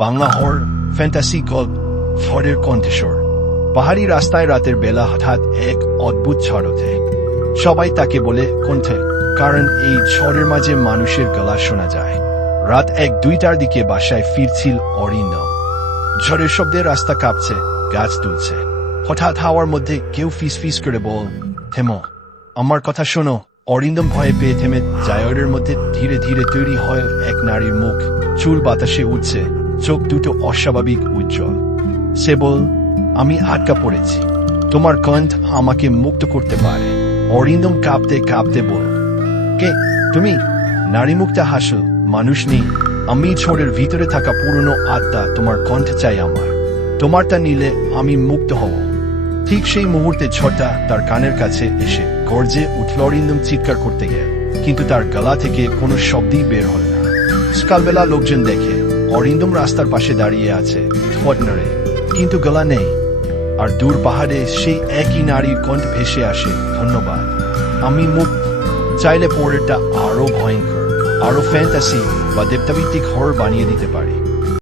Bangla horror fantasy গল্প ফরের কণ্ঠস্বর পাহাড়ি রাস্তায় রাতের বেলা হঠাৎ এক অদ্ভুত ঝড় ওঠে। সবাই তাকে বলে কণ্ঠে, কারণ এই ঝড়ের মাঝে মানুষের গলা শোনা যায়। রাত এক দুইটার দিকে বাসায় ফিরছিল অরিন্দম। ঝড়ের শব্দে রাস্তা কাঁপছে, গাছ তুলছে হঠাৎ হাওয়ার মধ্যে কেউ ফিস ফিস করে বল, থেমো, আমার কথা শোনো। অরিন্দম ভয়ে পেয়ে থেমে জায়রের মধ্যে ধীরে ধীরে তৈরি হয় এক নারীর মুখ। চুল বাতাসে উঠছে চোখ দুটো অস্বাভাবিক উজ্জ্বল। সে বল আমি আটকা পড়েছি। তোমার কণ্ঠ আমাকে মুক্ত করতে পারে। অরিন্দম কাঁপতে কাঁপতে বল কে? তুমি? নারী মুক্তা হাসল, মানুষ নেই। আমি ছোড়ের ভিতরে থাকা পুরনো আত্মা, তোমার কণ্ঠ চাই আমার। তোমারটা নিলে আমি মুক্ত হব। ঠিক সেই মুহূর্তে ছটা তার কানের কাছে এসে গর্জে উঠল অরিন্দম চিৎকার করতে গেল কিন্তু তার গলা থেকে কোনো শব্দই বের হল না। সকালবেলা লোকজন দেখে অরিন্দম রাস্তার পাশে দাঁড়িয়ে আছে কিন্তু গলা নেই। আর দূর পাহাড়ে সেই একই নারীর কণ্ঠ ভেসে আসে, ধন্যবাদ। আমি মুখ চাইলে পরেরটা আরও ভয়ঙ্কর, আরও ফ্যান্টাসি বা দেবতাভিত্তিক হর বানিয়ে দিতে পারি।